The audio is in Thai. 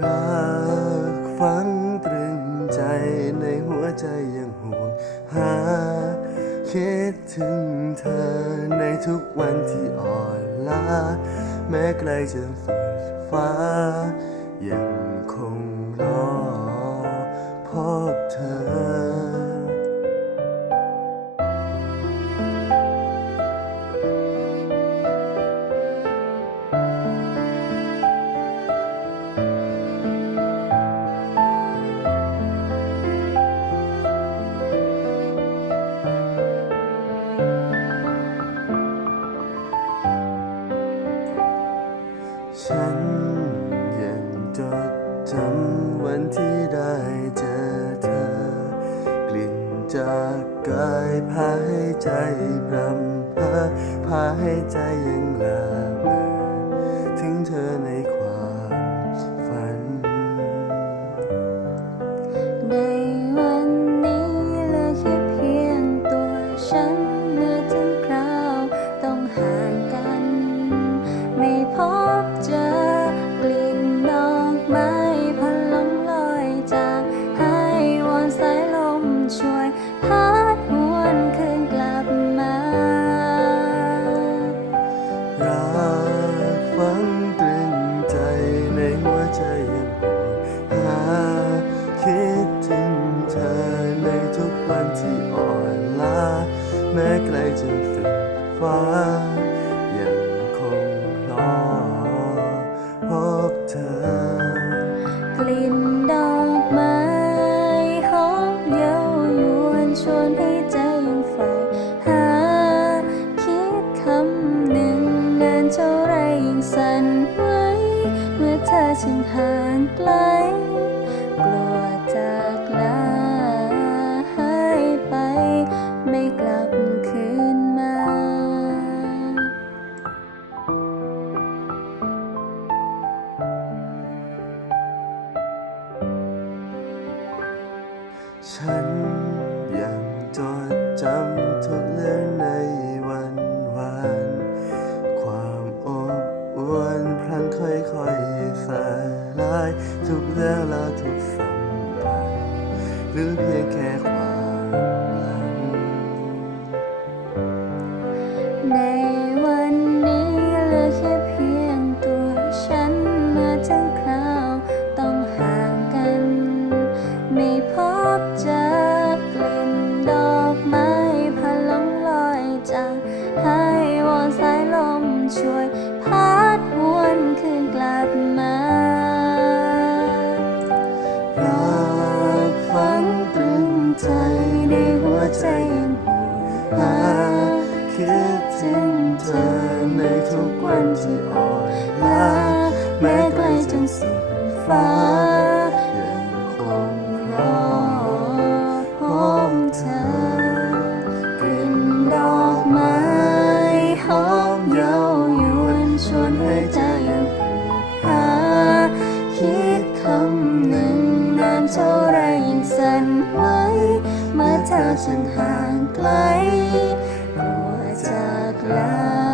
รักฝังตรึงใจในหัวใจยังห่วงหา คิดถึงเธอในทุกวันที่อ่อนล้า แม้ไกลจะสุดฟ้า ยังคงรอพบเธอ ที่ได้เจอเธอ กลิ่นจากกายพาให้ใจพรำเพอพาให้ใจยังหละ ฉันห่างไกล กลัวจากลาหายไป ไม่กลับคืนมา ฉันยังจดจำ ทุกเรื่องราวทุกสัมพันธ์หรือเพียงแค่ วันที่อ่อนล้าแม้ไกลจนสุดฟ้ายังคงรอพบเธอกลิ่นดอกไม้หอมเย้ายวนชวนให้ใจยังเปลี่ยนหาคิดคำหนึ่งนานเท่าไรยิ่งสั่นไหวเมื่อเธอฉันห่างไกลกลัวจากลา